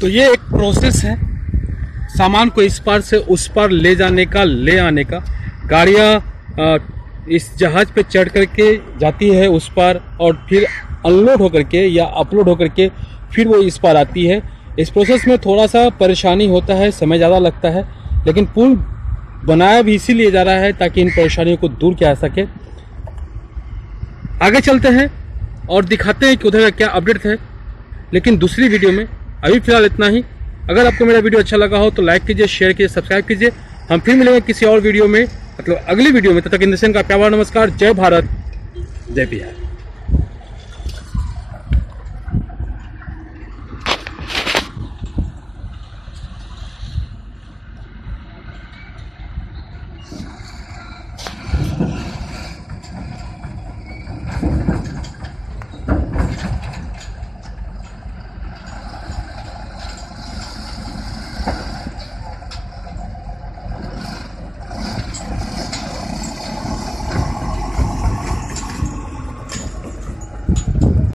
तो ये एक प्रोसेस है सामान को इस पार से उस पार ले जाने का, ले आने का। गाड़ियाँ इस जहाज़ पे चढ़ करके जाती है उस पार और फिर अनलोड होकर के या अपलोड होकर के फिर वो इस पार आती है। इस प्रोसेस में थोड़ा सा परेशानी होता है, समय ज़्यादा लगता है, लेकिन पुल बनाया भी इसीलिए जा रहा है ताकि इन परेशानियों को दूर किया जा सके। आगे चलते हैं और दिखाते हैं कि उधर का क्या अपडेट है, लेकिन दूसरी वीडियो में। अभी फिलहाल इतना ही। अगर आपको मेरा वीडियो अच्छा लगा हो तो लाइक कीजिए, शेयर कीजिए, सब्सक्राइब कीजिए। हम फिर मिलेंगे किसी और वीडियो में, मतलब अगली वीडियो में। तब तक इन का प्यार नमस्कार। जय भारत, जय बिहार।